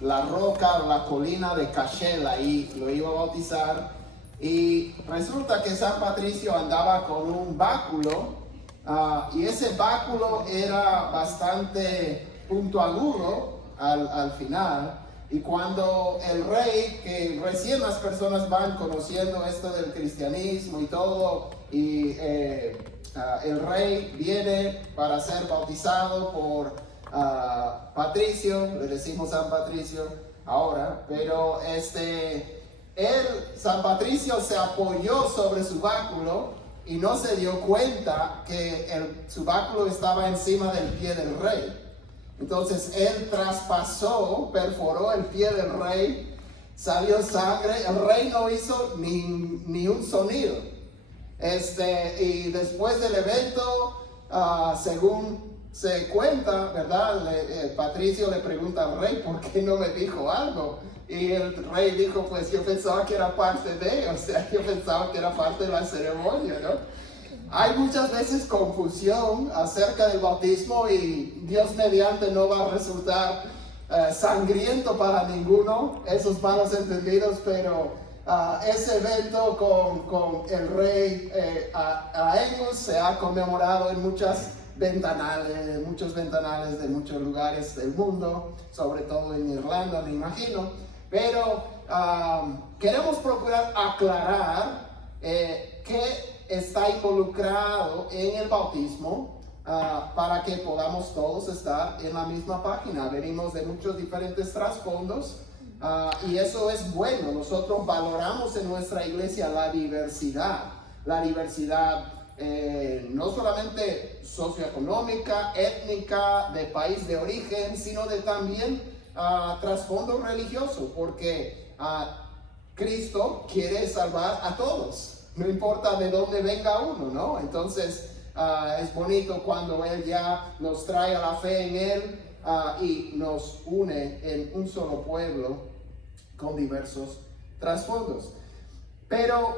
la roca o la colina de Cashel, ahí lo iba a bautizar. Y resulta que San Patricio andaba con un báculo, y ese báculo era bastante puntiagudo al final. Y cuando el rey, que recién las personas van conociendo esto del cristianismo y todo, y el rey viene para ser bautizado por Patricio, le decimos San Patricio ahora, pero San Patricio se apoyó sobre su báculo y no se dio cuenta que su báculo estaba encima del pie del rey. Entonces él perforó el pie del rey, salió sangre, el rey no hizo ni un sonido. Y después del evento, según se cuenta, ¿verdad? Patricio le pregunta al rey, ¿por qué no me dijo algo? Y el rey dijo, pues yo pensaba que era parte yo pensaba que era parte de la ceremonia, ¿no? Hay muchas veces confusión acerca del bautismo y Dios mediante no va a resultar sangriento para ninguno, esos malos entendidos, pero ese evento con el rey Ahemose se ha conmemorado en muchos ventanales de muchos lugares del mundo, sobre todo en Irlanda, me imagino. Pero queremos procurar aclarar que está involucrado en el bautismo para que podamos todos estar en la misma página. Venimos de muchos diferentes trasfondos y eso es bueno. Nosotros valoramos en nuestra iglesia la diversidad no solamente socioeconómica, étnica, de país de origen, sino de también trasfondo religioso, porque Cristo quiere salvar a todos. No importa de dónde venga uno, ¿no? Entonces, es bonito cuando Él ya nos trae a la fe en Él y nos une en un solo pueblo con diversos trasfondos. Pero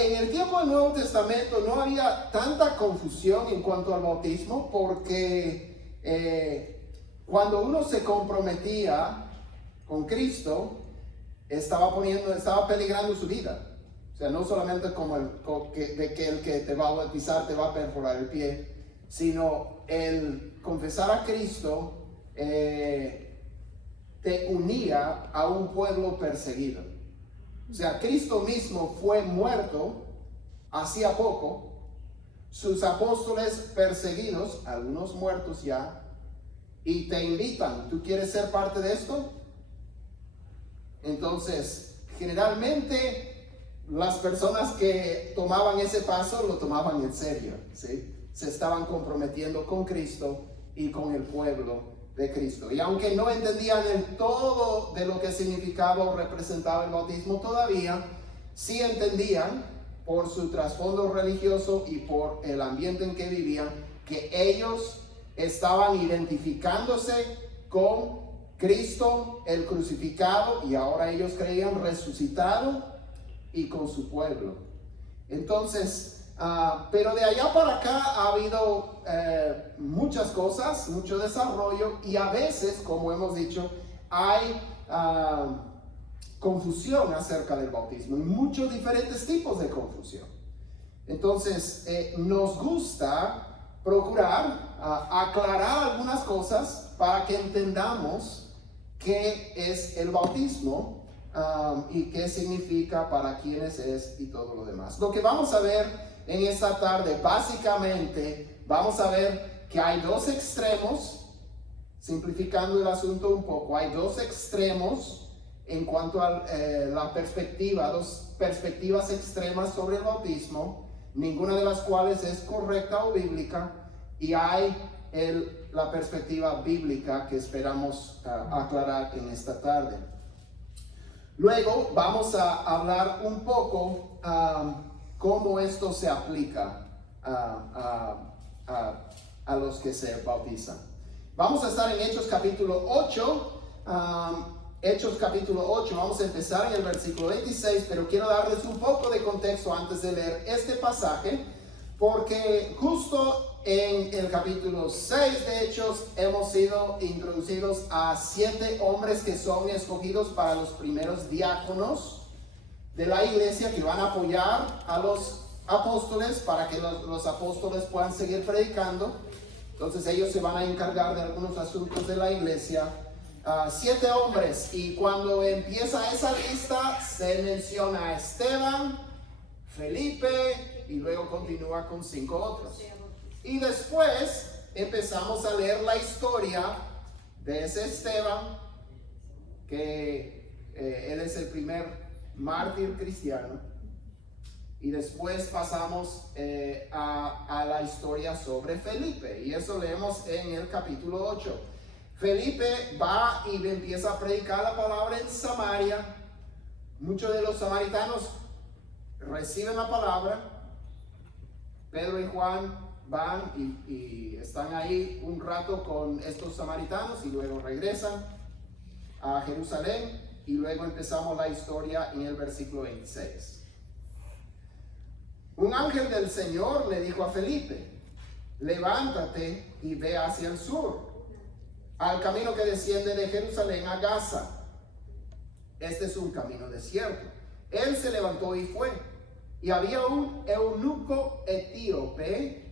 en el tiempo del Nuevo Testamento no había tanta confusión en cuanto al bautismo, porque cuando uno se comprometía con Cristo, estaba peligrando su vida. O sea, no solamente de que el que te va a bautizar te va a perforar el pie, sino el confesar a Cristo te unía a un pueblo perseguido. O sea, Cristo mismo fue muerto hacía poco, sus apóstoles perseguidos, algunos muertos ya, y te invitan, ¿tú quieres ser parte de esto? Entonces, generalmente las personas que tomaban ese paso lo tomaban en serio, ¿sí? Se estaban comprometiendo con Cristo y con el pueblo de Cristo. Y aunque no entendían el todo de lo que significaba o representaba el bautismo todavía, sí entendían por su trasfondo religioso y por el ambiente en que vivían, que ellos estaban identificándose con Cristo, el crucificado, y ahora ellos creían resucitado, y con su pueblo. Entonces, pero de allá para acá ha habido muchas cosas, mucho desarrollo, y a veces, como hemos dicho, hay confusión acerca del bautismo, y muchos diferentes tipos de confusión. Entonces, nos gusta procurar aclarar algunas cosas para que entendamos qué es el bautismo y qué significa, para quiénes es y todo lo demás. Lo que vamos a ver en esta tarde, básicamente, vamos a ver que hay dos extremos, simplificando el asunto un poco, hay dos extremos en cuanto a la perspectiva, dos perspectivas extremas sobre el bautismo, ninguna de las cuales es correcta o bíblica, y hay la perspectiva bíblica que esperamos aclarar en esta tarde. Luego vamos a hablar un poco cómo esto se aplica a los que se bautizan. Vamos a estar en Hechos capítulo 8. Hechos capítulo 8, vamos a empezar en el versículo 26, pero quiero darles un poco de contexto antes de leer este pasaje, porque justo en el capítulo 6 de Hechos hemos sido introducidos a 7 hombres que son escogidos para los primeros diáconos de la iglesia, que van a apoyar a los apóstoles para que los apóstoles puedan seguir predicando. Entonces ellos se van a encargar de algunos asuntos de la iglesia. 7 hombres, y cuando empieza esa lista se menciona a Esteban, Felipe, y luego continúa con 5 otros. Y después empezamos a leer la historia de ese Esteban, que él es el primer mártir cristiano. Y después pasamos a la historia sobre Felipe, y eso leemos en el capítulo 8. Felipe va y empieza a predicar la palabra en Samaria. Muchos de los samaritanos reciben la palabra. Pedro y Juan van y están ahí un rato con estos samaritanos y luego regresan a Jerusalén, y luego empezamos la historia en el versículo 26. Un ángel del Señor le dijo a Felipe: levántate y ve hacia el sur, al camino que desciende de Jerusalén a Gaza. Este es un camino desierto. Él se levantó y fue. Y había un eunuco etíope,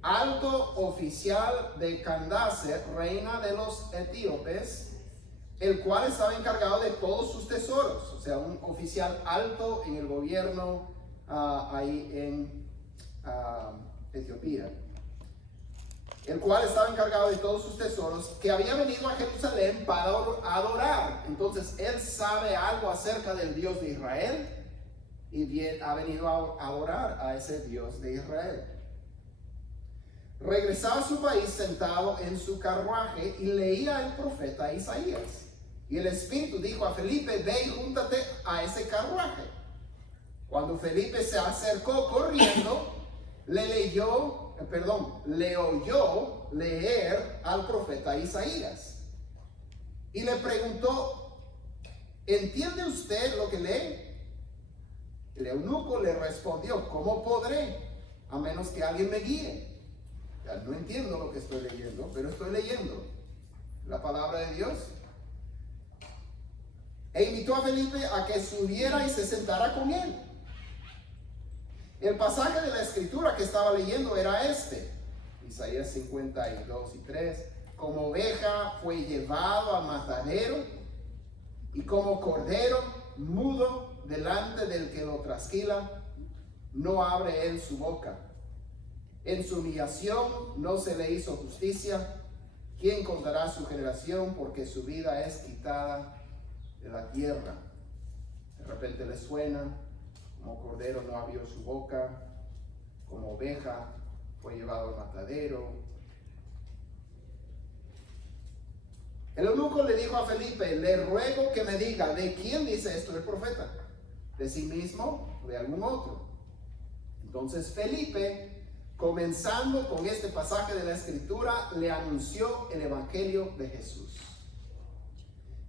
alto oficial de Candace, reina de los etíopes, el cual estaba encargado de todos sus tesoros. O sea, un oficial alto en el gobierno ahí en Etiopía, el cual estaba encargado de todos sus tesoros, que había venido a Jerusalén para adorar. Entonces él sabe algo acerca del Dios de Israel y bien, ha venido a adorar a ese Dios de Israel. Regresaba a su país sentado en su carruaje y leía el profeta Isaías. Y el Espíritu dijo a Felipe: ve y júntate a ese carruaje. Cuando Felipe se acercó corriendo, le oyó leer al profeta Isaías. Y le preguntó: ¿entiende usted lo que lee? El eunuco le respondió: ¿cómo podré, a menos que alguien me guíe? Ya, no entiendo lo que estoy leyendo, pero estoy leyendo la palabra de Dios. E invitó a Felipe a que subiera y se sentara con él. El pasaje de la escritura que estaba leyendo era este: Isaías 52:3. Como oveja fue llevado al matadero, y como cordero mudo delante del que lo trasquila, no abre él su boca. En su humillación no se le hizo justicia. ¿Quién contará su generación? Porque su vida es quitada de la tierra. De repente le suena: como cordero no abrió su boca, como oveja fue llevado al matadero. El eunuco le dijo a Felipe: le ruego que me diga, ¿de quién dice esto el profeta? ¿De sí mismo o de algún otro? Entonces Felipe, comenzando con este pasaje de la escritura, le anunció el evangelio de Jesús.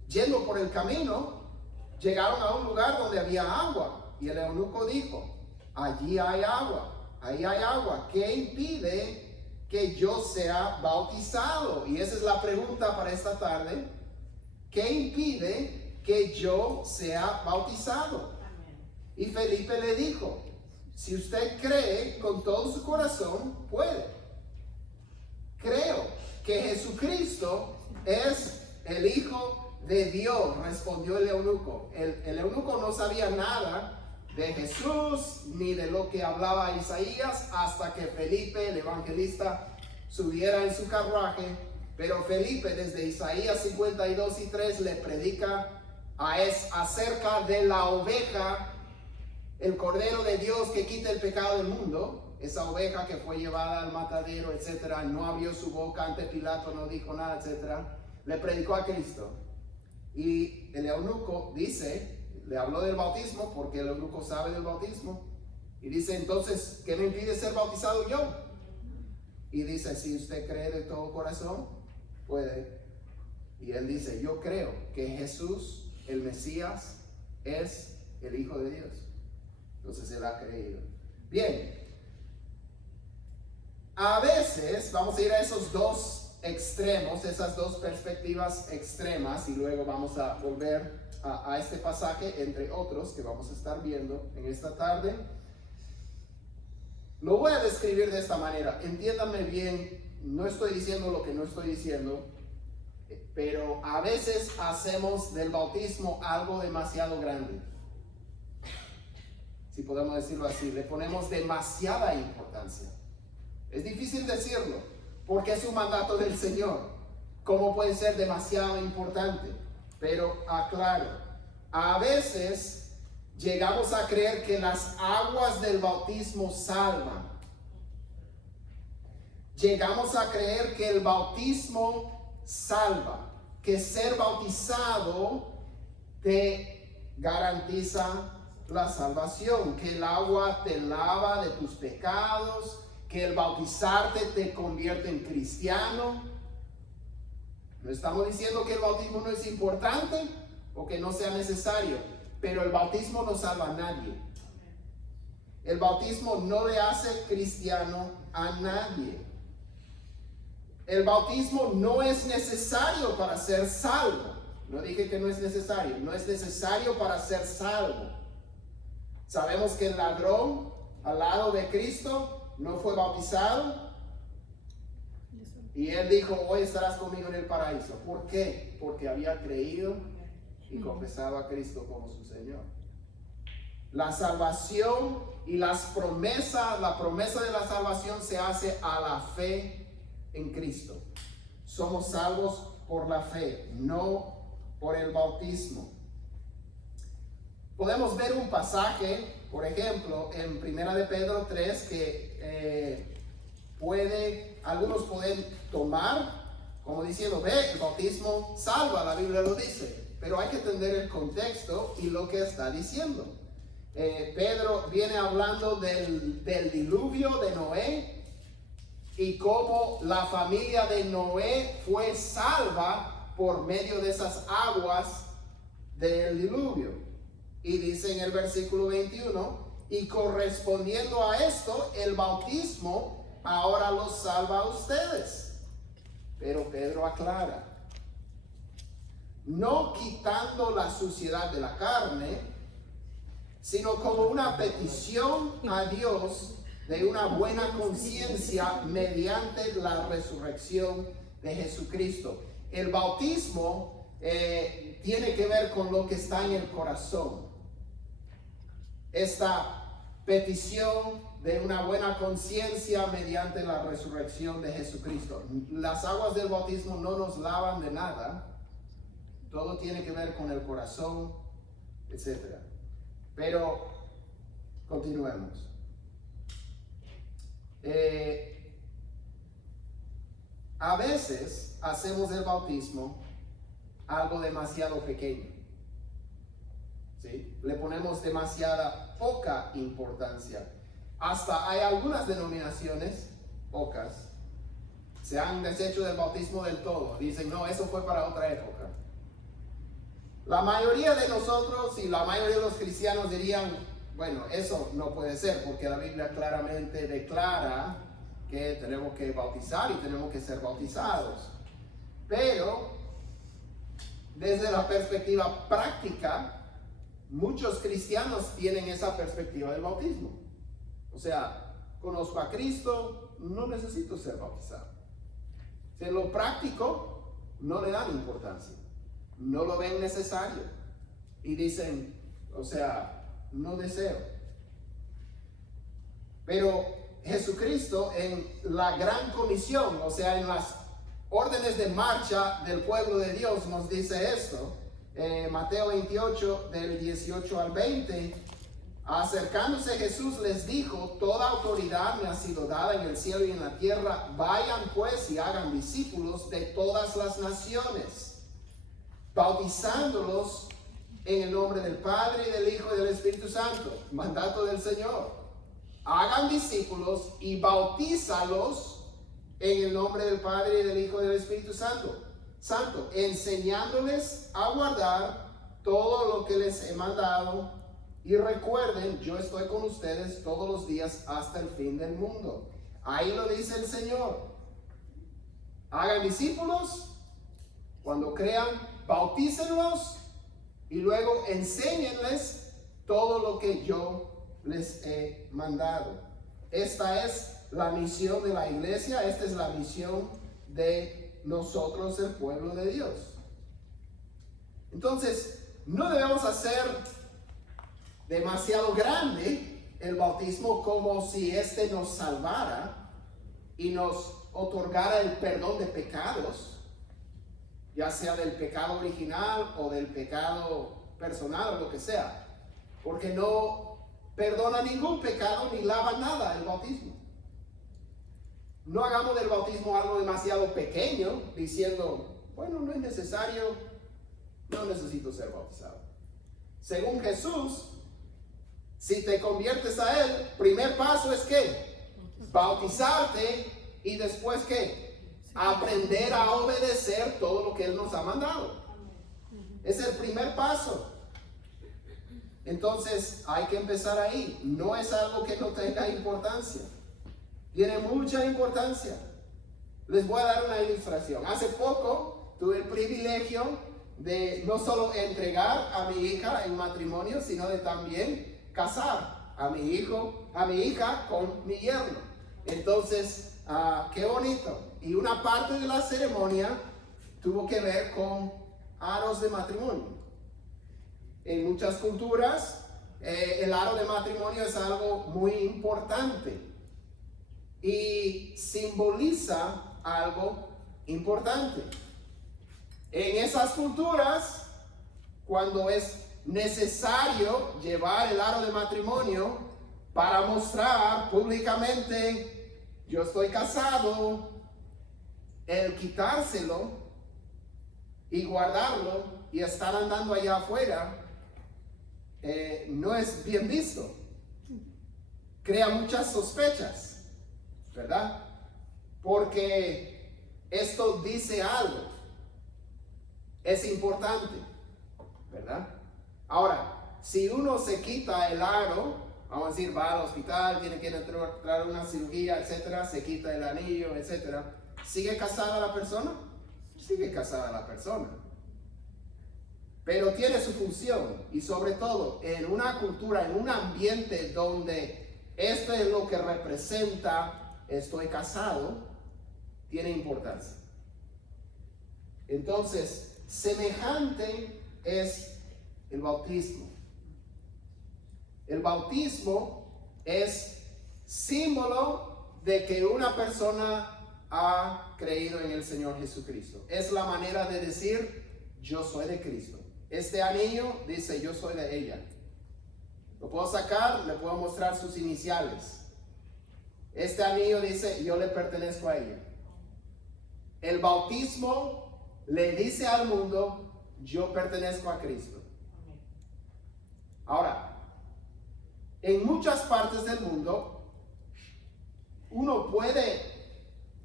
Yendo por el camino, llegaron a un lugar donde había agua. Y el eunuco dijo: allí hay agua, ahí hay agua. ¿Qué impide que yo sea bautizado? Y esa es la pregunta para esta tarde. ¿Qué impide que yo sea bautizado? Y Felipe le dijo: si usted cree con todo su corazón, puede. Creo que Jesucristo es el Hijo de Dios, respondió el eunuco. El eunuco no sabía nada de Jesús ni de lo que hablaba Isaías hasta que Felipe, el evangelista, subiera en su carruaje. Pero Felipe, desde Isaías 52:3, le predica acerca de la oveja, el cordero de Dios que quita el pecado del mundo. Esa oveja que fue llevada al matadero, etcétera, no abrió su boca ante Pilato, no dijo nada, etcétera. Le predicó a Cristo. Y el eunuco dice, le habló del bautismo, porque el eunuco sabe del bautismo, y dice: entonces, ¿qué me impide ser bautizado yo? Y dice: si usted cree de todo corazón, puede. Y él dice: yo creo que Jesús, el Mesías, es el Hijo de Dios. Entonces él ha creído. Bien, A veces vamos a ir a esos dos extremos, esas dos perspectivas extremas, y luego vamos a volver a este pasaje, entre otros, que vamos a estar viendo en esta tarde. Lo voy a describir de esta manera. Entiéndanme bien, no estoy diciendo lo que no estoy diciendo, pero a veces hacemos del bautismo algo demasiado grande. Si podemos decirlo así, le ponemos demasiada importancia. Es difícil decirlo, porque es un mandato del Señor. ¿Cómo puede ser demasiado importante? Pero aclaro, a veces llegamos a creer que las aguas del bautismo salvan. Llegamos a creer que el bautismo salva, que ser bautizado te garantiza la salvación, que el agua te lava de tus pecados, que el bautizarte te convierte en cristiano. No estamos diciendo que el bautismo no es importante o que no sea necesario, pero el bautismo no salva a nadie. El bautismo no le hace cristiano a nadie. El bautismo no es necesario para ser salvo. No dije que no es necesario, no es necesario para ser salvo. Sabemos que el ladrón al lado de Cristo no fue bautizado y él dijo, hoy estarás conmigo en el paraíso. ¿Por qué? Porque había creído y confesado a Cristo como su Señor. La salvación y la promesa de la salvación se hace a la fe en Cristo. Somos salvos por la fe, no por el bautismo. Podemos ver un pasaje, por ejemplo, en 1 de Pedro 3, que algunos pueden tomar como diciendo, ve, el bautismo salva, la Biblia lo dice, pero hay que entender el contexto y lo que está diciendo. Pedro viene hablando del diluvio de Noé y cómo la familia de Noé fue salva por medio de esas aguas del diluvio. Y dice en el versículo 21, y correspondiendo a esto, el bautismo ahora los salva a ustedes. Pero Pedro aclara, no quitando la suciedad de la carne, sino como una petición a Dios de una buena conciencia mediante la resurrección de Jesucristo. El bautismo tiene que ver con lo que está en el corazón. Esta petición de una buena conciencia mediante la resurrección de Jesucristo. Las aguas del bautismo no nos lavan de nada. Todo tiene que ver con el corazón, etc. Pero continuemos. A veces hacemos del bautismo algo demasiado pequeño. ¿Sí? Le ponemos demasiada poca importancia. Hasta hay algunas denominaciones, pocas, se han deshecho del bautismo del todo. Dicen, no, eso fue para otra época. La mayoría de nosotros y la mayoría de los cristianos dirían, bueno, eso no puede ser, porque la Biblia claramente declara que tenemos que bautizar y tenemos que ser bautizados. Pero, desde la perspectiva práctica, muchos cristianos tienen esa perspectiva del bautismo. O sea, conozco a Cristo, no necesito ser bautizado. En lo práctico, no le dan importancia. No lo ven necesario. Y dicen, o sea, no deseo. Pero Jesucristo en la gran comisión, o sea, en las órdenes de marcha del pueblo de Dios nos dice esto. Mateo 28, del 18 al 20, acercándose Jesús les dijo, toda autoridad me ha sido dada en el cielo y en la tierra, vayan pues y hagan discípulos de todas las naciones, bautizándolos en el nombre del Padre y del Hijo y del Espíritu Santo, mandato del Señor. Hagan discípulos y bautízalos en el nombre del Padre y del Hijo y del Espíritu Santo, enseñándoles a guardar todo lo que les he mandado, y recuerden, yo estoy con ustedes todos los días hasta el fin del mundo. Ahí lo dice el Señor. Hagan discípulos, cuando crean, bautícenlos y luego enséñenles todo lo que yo les he mandado. Esta es la misión de la iglesia, esta es la misión de nosotros, el pueblo de Dios. Entonces, no debemos hacer demasiado grande el bautismo como si este nos salvara y nos otorgara el perdón de pecados, ya sea del pecado original o del pecado personal o lo que sea, porque no perdona ningún pecado ni lava nada el bautismo. No hagamos del bautismo algo demasiado pequeño, diciendo, bueno, no es necesario, no necesito ser bautizado. Según Jesús, si te conviertes a Él, primer paso es ¿qué? Bautizarte y después ¿qué? Aprender a obedecer todo lo que Él nos ha mandado. Es el primer paso. Entonces hay que empezar ahí. No es algo que no tenga importancia. Tiene mucha importancia. Les voy a dar una ilustración. Hace poco tuve el privilegio de no solo entregar a mi hija en matrimonio, sino de también casar a mi hija con mi yerno. Entonces, qué bonito. Y una parte de la ceremonia tuvo que ver con aros de matrimonio. En muchas culturas, el aro de matrimonio es algo muy importante y simboliza algo importante. En esas culturas, cuando es necesario llevar el aro de matrimonio para mostrar públicamente, yo estoy casado, el quitárselo y guardarlo y estar andando allá afuera, no es bien visto. Crea muchas sospechas, ¿verdad? Porque esto dice algo. Es importante, ¿verdad? Ahora, si uno se quita el aro, vamos a decir, va al hospital, tiene que entrar a una cirugía, etcétera, se quita el anillo, etcétera, ¿sigue casada la persona? Sigue casada la persona. Pero tiene su función, y sobre todo en una cultura, en un ambiente donde esto es lo que representa, estoy casado, tiene importancia. Entonces, semejante es el bautismo. El bautismo es símbolo de que una persona ha creído en el Señor Jesucristo. Es la manera de decir, yo soy de Cristo. Este anillo dice, yo soy de ella. Lo puedo sacar, le puedo mostrar sus iniciales. Este anillo dice, yo le pertenezco a ella. El bautismo le dice al mundo, yo pertenezco a Cristo. Ahora, en muchas partes del mundo, uno puede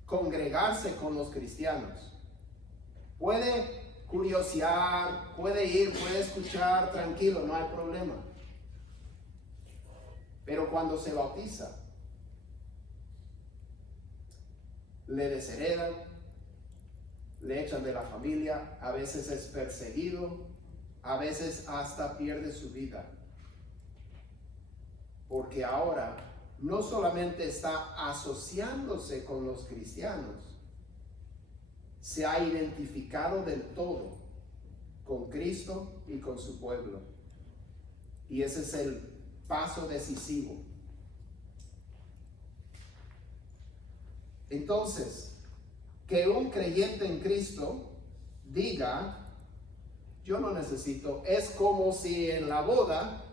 congregarse con los cristianos. Puede curiosear, puede ir, puede escuchar, tranquilo, no hay problema. Pero cuando se bautiza, le desheredan, le echan de la familia, a veces es perseguido, a veces hasta pierde su vida. Porque ahora no solamente está asociándose con los cristianos, se ha identificado del todo con Cristo y con su pueblo. Y ese es el paso decisivo. Entonces, que un creyente en Cristo diga, yo no necesito, es como si en la boda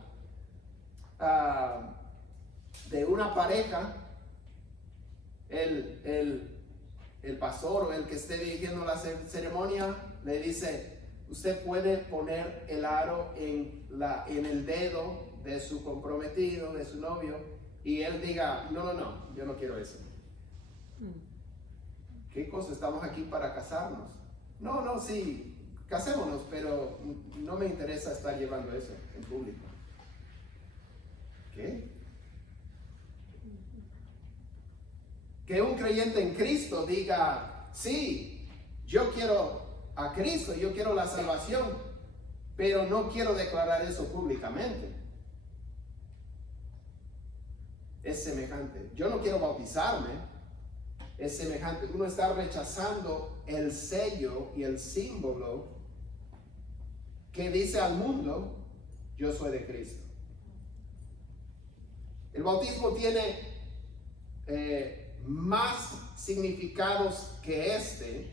de una pareja, el pastor o el que esté dirigiendo la ceremonia le dice, usted puede poner el aro en el dedo de su comprometido, de su novio, y él diga, no, yo no quiero eso. ¿Qué cosa? Estamos aquí para casarnos. No, sí, casémonos, pero no me interesa estar llevando eso en público. ¿Qué? Que un creyente en Cristo diga, sí, yo quiero a Cristo, yo quiero la salvación, pero no quiero declarar eso públicamente. Es semejante. Yo no quiero bautizarme. Es semejante. Uno está rechazando el sello y el símbolo que dice al mundo, yo soy de Cristo. El bautismo tiene más significados que este,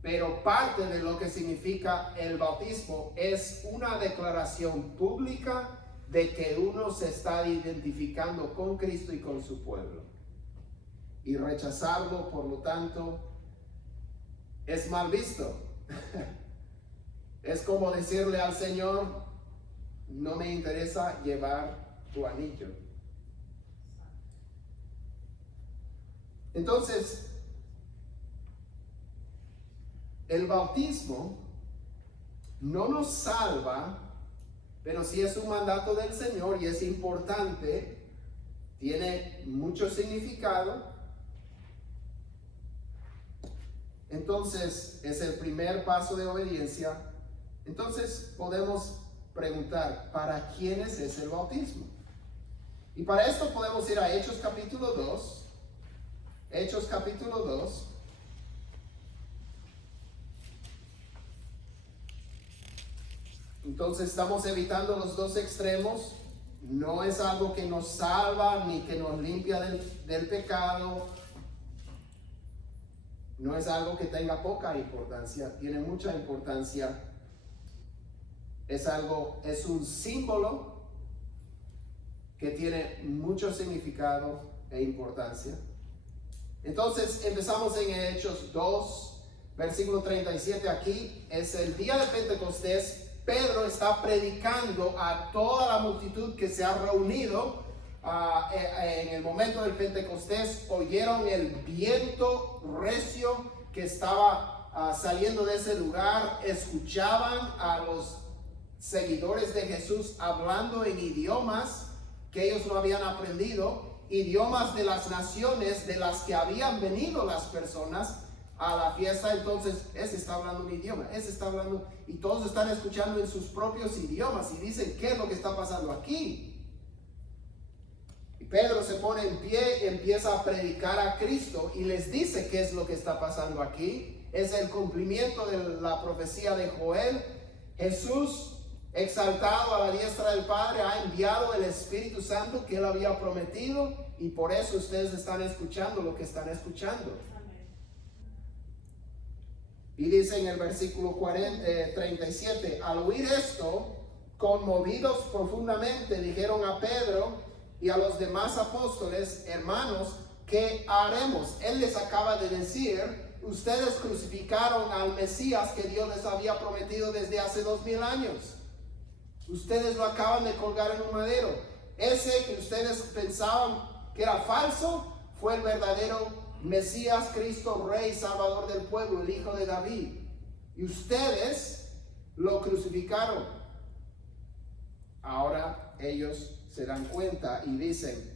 pero parte de lo que significa el bautismo es una declaración pública de que uno se está identificando con Cristo y con su pueblo. Y rechazarlo, por lo tanto, es mal visto. Es como decirle al Señor, no me interesa llevar tu anillo. Entonces, el bautismo no nos salva, pero sí es un mandato del Señor y es importante, tiene mucho significado. Entonces, es el primer paso de obediencia. Entonces, podemos preguntar, ¿para quiénes es el bautismo? Y para esto podemos ir a Hechos capítulo 2. Hechos capítulo 2. Entonces estamos evitando los dos extremos. No es algo que nos salva ni que nos limpia del pecado. No es algo que tenga poca importancia, tiene mucha importancia. Es un símbolo que tiene mucho significado e importancia. Entonces empezamos en Hechos 2, versículo 37. Aquí es el día de Pentecostés. Pedro está predicando a toda la multitud que se ha reunido en el momento del Pentecostés. Oyeron el viento recio que estaba saliendo de ese lugar. Escuchaban a los seguidores de Jesús hablando en idiomas que ellos no habían aprendido, idiomas de las naciones de las que habían venido las personas a la fiesta. Entonces, ese está hablando un idioma, ese está hablando, y todos están escuchando en sus propios idiomas y dicen, ¿qué es lo que está pasando aquí? Y Pedro se pone en pie, empieza a predicar a Cristo y les dice qué es lo que está pasando aquí. Es el cumplimiento de la profecía de Joel. Jesús, exaltado a la diestra del Padre, ha enviado el Espíritu Santo que Él había prometido, y por eso ustedes están escuchando lo que están escuchando. Y dice en el versículo 37, al oír esto, conmovidos profundamente, dijeron a Pedro y a los demás apóstoles, hermanos, ¿qué haremos? Él les acaba de decir, ustedes crucificaron al Mesías que Dios les había prometido desde hace 2000 años. Ustedes lo acaban de colgar en un madero. Ese que ustedes pensaban que era falso, fue el verdadero Mesías, Cristo, Rey, Salvador del pueblo, el Hijo de David. Y ustedes lo crucificaron. Ahora ellos se dan cuenta y dicen,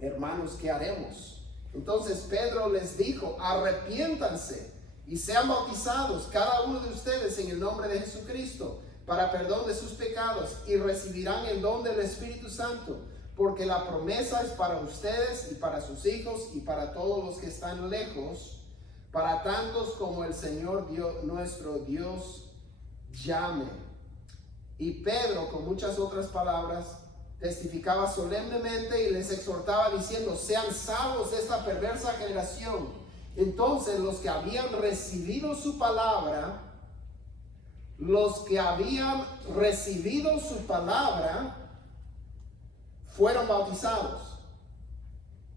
hermanos, ¿qué haremos? Entonces Pedro les dijo, arrepiéntanse y sean bautizados cada uno de ustedes en el nombre de Jesucristo para perdón de sus pecados, y recibirán el don del Espíritu Santo, porque la promesa es para ustedes y para sus hijos y para todos los que están lejos, para tantos como el Señor Dios, nuestro Dios llame. Y Pedro, con muchas otras palabras, testificaba solemnemente y les exhortaba diciendo, sean salvos de esta perversa generación. Entonces los que habían recibido su palabra, fueron bautizados,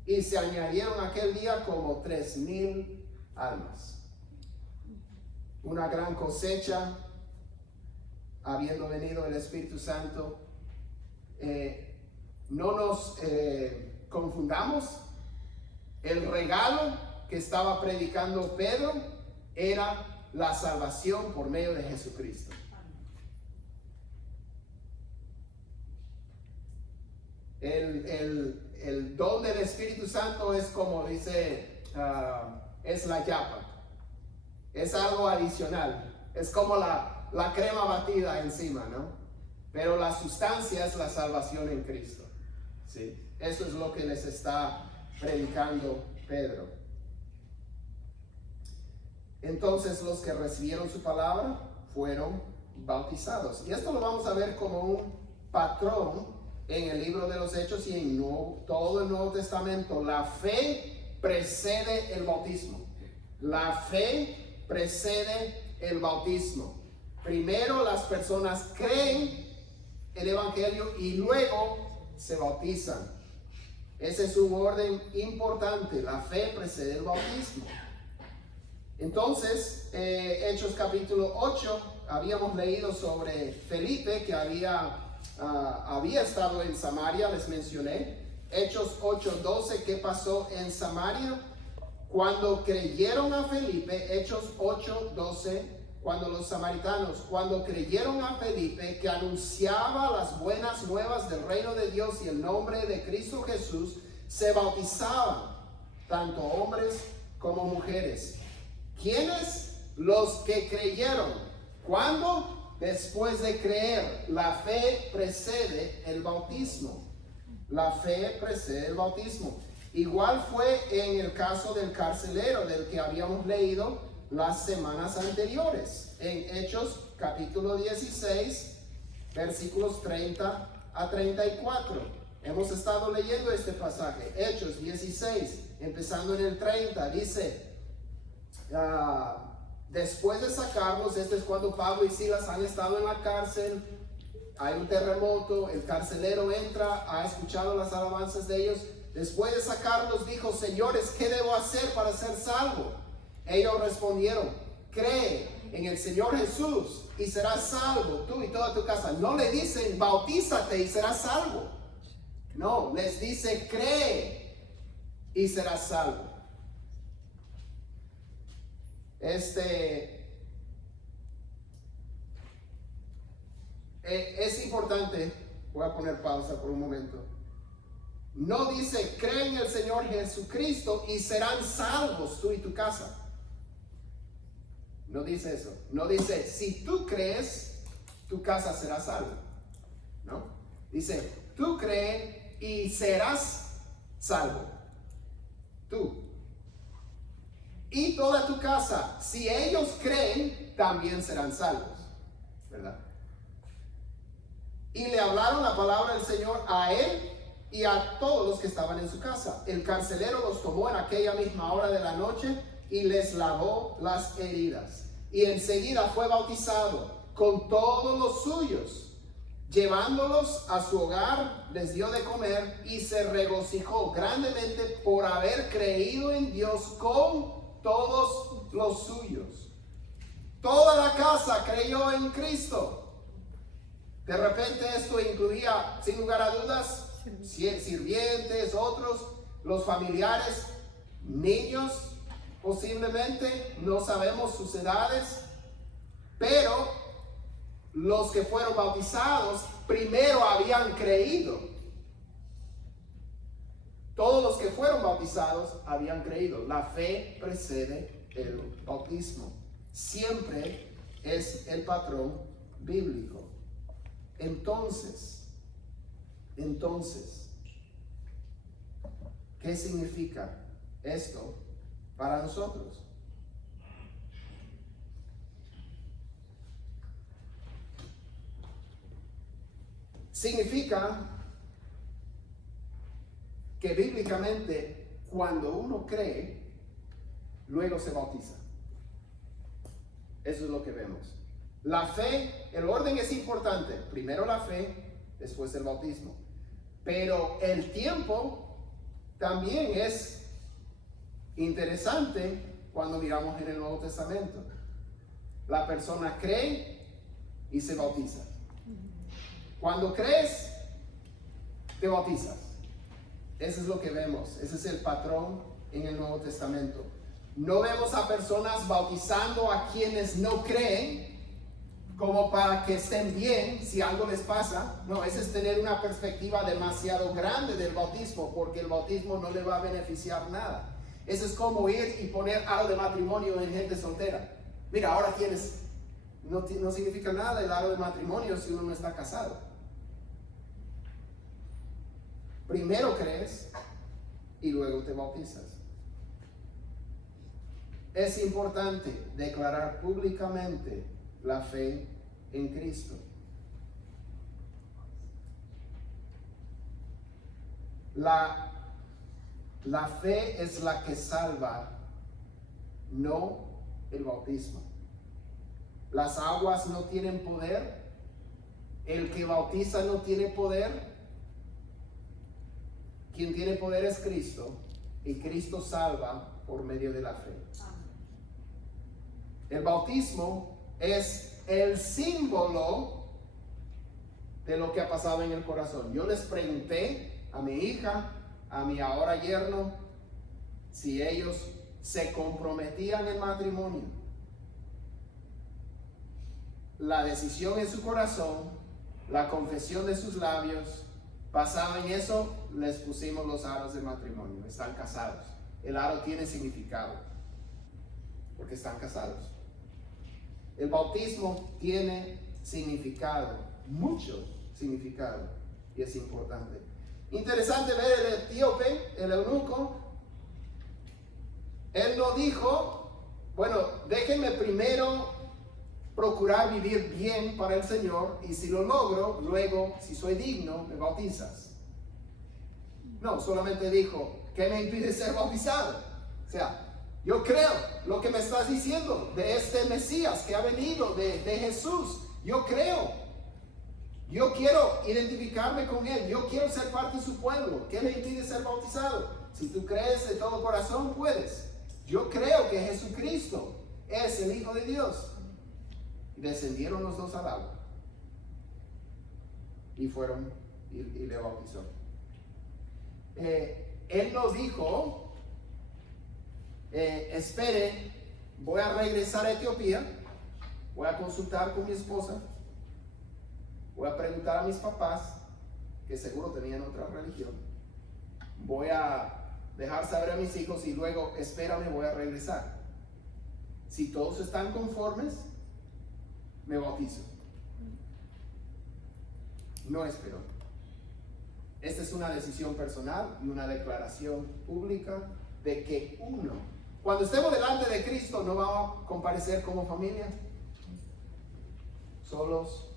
y se añadieron aquel día como 3,000 almas. Una gran cosecha, habiendo venido el Espíritu Santo. No nos confundamos. El regalo que estaba predicando Pedro era la salvación por medio de Jesucristo. El don del Espíritu Santo es como dice, es la yapa. Es algo adicional. Es como la crema batida encima, ¿no? Pero la sustancia es la salvación en Cristo. ¿Sí? Eso es lo que les está predicando Pedro. Entonces los que recibieron su palabra fueron bautizados. Y esto lo vamos a ver como un patrón en el libro de los Hechos y en todo el Nuevo Testamento. La fe precede el bautismo. La fe precede el bautismo. Primero las personas creen el Evangelio y luego se bautizan. Ese es un orden importante. La fe precede el bautismo. Entonces, Hechos capítulo 8, habíamos leído sobre Felipe que había estado en Samaria, les mencioné. Hechos 8:12, ¿qué pasó en Samaria? Cuando creyeron a Felipe, Hechos 8:12, cuando creyeron a Felipe que anunciaba las buenas nuevas del reino de Dios y el nombre de Cristo Jesús, se bautizaban, tanto hombres como mujeres. ¿Quiénes? Los que creyeron. ¿Cuándo? Después de creer. La fe precede el bautismo. La fe precede el bautismo. Igual fue en el caso del carcelero del que habíamos leído las semanas anteriores. En Hechos capítulo 16, versículos 30 a 34. Hemos estado leyendo este pasaje. Hechos 16, empezando en el 30, dice... después de sacarlos, este es cuando Pablo y Silas han estado en la cárcel, hay un terremoto, el carcelero entra, ha escuchado las alabanzas de ellos. Después de sacarlos dijo: señores, ¿qué debo hacer para ser salvo? Ellos respondieron: cree en el Señor Jesús y serás salvo, tú y toda tu casa. No le dicen bautízate y serás salvo, no, les dice cree y serás salvo. Es importante, voy a poner pausa por un momento. No dice cree en el Señor Jesucristo y serán salvos tú y tu casa. No dice eso. No dice si tú crees, tu casa será salva. No. Dice tú cree y serás salvo. Tú y toda tu casa. Si ellos creen, también serán salvos, ¿verdad? Y le hablaron la palabra del Señor a él y a todos los que estaban en su casa. El carcelero los tomó en aquella misma hora de la noche y les lavó las heridas. Y enseguida fue bautizado con todos los suyos. Llevándolos a su hogar, les dio de comer y se regocijó grandemente por haber creído en Dios con todos los suyos. Toda la casa creyó en Cristo. De repente esto incluía, sin lugar a dudas, sirvientes, otros, los familiares, niños, posiblemente, no sabemos sus edades, pero los que fueron bautizados primero habían creído. Todos los que fueron bautizados habían creído. La fe precede el bautismo. Siempre es el patrón bíblico. Entonces, ¿qué significa esto para nosotros? Significa que bíblicamente cuando uno cree, luego se bautiza. Eso es lo que vemos. La fe, el orden es importante. Primero la fe, después el bautismo. Pero el tiempo también es interesante cuando miramos en el Nuevo Testamento. La persona cree y se bautiza. Cuando crees, te bautizas. Eso es lo que vemos. Ese es el patrón en el Nuevo Testamento. No vemos a personas bautizando a quienes no creen, como para que estén bien si algo les pasa. No, ese es tener una perspectiva demasiado grande del bautismo, porque el bautismo no le va a beneficiar nada. Eso es como ir y poner aro de matrimonio en gente soltera. Mira, ahora tienes, no significa nada el aro de matrimonio si uno no está casado. Primero crees y luego te bautizas. Es importante declarar públicamente la fe en Cristo. La fe es la que salva, no el bautismo. Las aguas no tienen poder. El que bautiza no tiene poder. Quien tiene poder es Cristo, y Cristo salva por medio de la fe. El bautismo es el símbolo de lo que ha pasado en el corazón. Yo les pregunté a mi hija, a mi ahora yerno, si ellos se comprometían en matrimonio. La decisión en su corazón, la confesión de sus labios, basado en eso, les pusimos los aros de matrimonio. Están casados. El aro tiene significado, porque están casados. El bautismo tiene significado, mucho significado, y es importante. Interesante ver el etíope, el eunuco. Él no dijo, bueno, déjenme primero procurar vivir bien para el Señor, y si lo logro, luego, si soy digno, me bautizas. No, solamente dijo, ¿qué me impide ser bautizado? O sea, yo creo lo que me estás diciendo de este Mesías que ha venido, de Jesús. Yo creo. Yo quiero identificarme con Él. Yo quiero ser parte de su pueblo. ¿Qué me impide ser bautizado? Si tú crees de todo corazón, puedes. Yo creo que Jesucristo es el Hijo de Dios. Y descendieron los dos al agua. Y fueron y le bautizó. Él no dijo, espere, voy a regresar a Etiopía, voy a consultar con mi esposa, voy a preguntar a mis papás, que seguro tenían otra religión, voy a dejar saber a mis hijos y luego, espérame, voy a regresar. Si todos están conformes, me bautizo. No esperó. Esta es una decisión personal y una declaración pública de que uno, cuando estemos delante de Cristo, no vamos a comparecer como familia. Solos,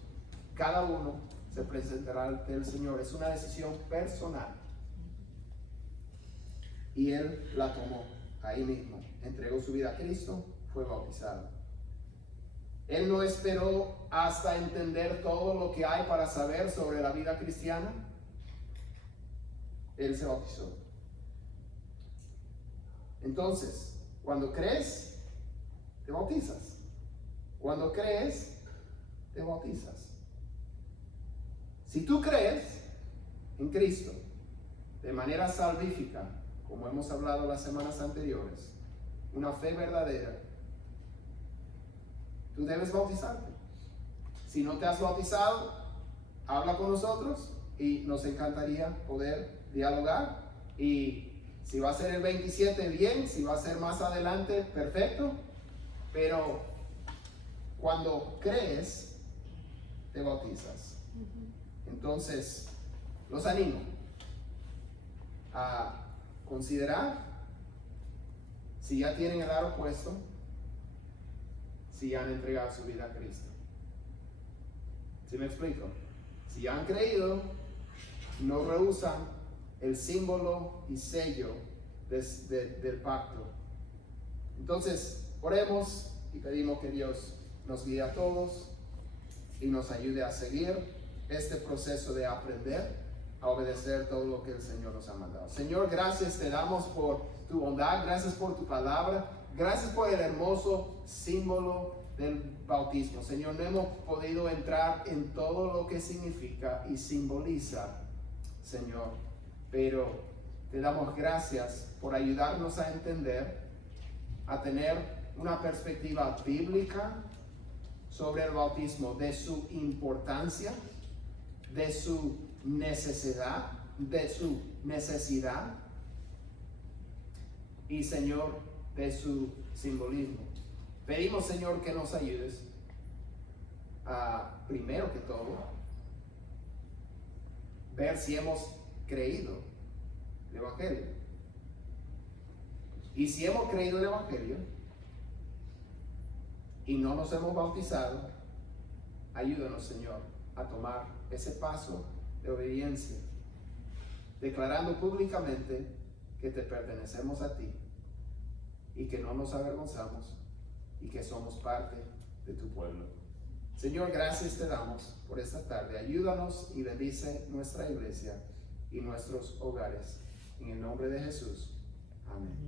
cada uno se presentará ante el Señor. Es una decisión personal. Y Él la tomó ahí mismo. Entregó su vida a Cristo, fue bautizado. Él no esperó hasta entender todo lo que hay para saber sobre la vida cristiana. Él se bautizó. Entonces, cuando crees, te bautizas. Cuando crees, te bautizas. Si tú crees en Cristo de manera salvífica, como hemos hablado las semanas anteriores, una fe verdadera, tú debes bautizarte. Si no te has bautizado, habla con nosotros y nos encantaría poder dialogar. Y si va a ser el 27, bien. Si va a ser más adelante, perfecto. Pero cuando crees, te bautizas. Entonces, los animo a considerar si ya tienen el aro puesto, si ya han entregado su vida a Cristo. ¿Sí me explico? Si han creído, no rehusan el símbolo y sello del pacto. Entonces, oremos y pedimos que Dios nos guíe a todos y nos ayude a seguir este proceso de aprender a obedecer todo lo que el Señor nos ha mandado. Señor, gracias te damos por tu bondad, gracias por tu palabra, gracias por el hermoso símbolo del bautismo. Señor, no hemos podido entrar en todo lo que significa y simboliza, Señor, pero te damos gracias por ayudarnos a entender, a tener una perspectiva bíblica sobre el bautismo, de su importancia, de su necesidad, y Señor, de su simbolismo. Pedimos, Señor, que nos ayudes a, primero que todo, ver si hemos creído el Evangelio. Y si hemos creído el Evangelio y no nos hemos bautizado, ayúdanos, Señor, a tomar ese paso de obediencia, declarando públicamente que te pertenecemos a ti y que no nos avergonzamos y que somos parte de tu pueblo. Señor, gracias te damos por esta tarde. Ayúdanos y bendice nuestra iglesia y nuestros hogares. En el nombre de Jesús. Amén.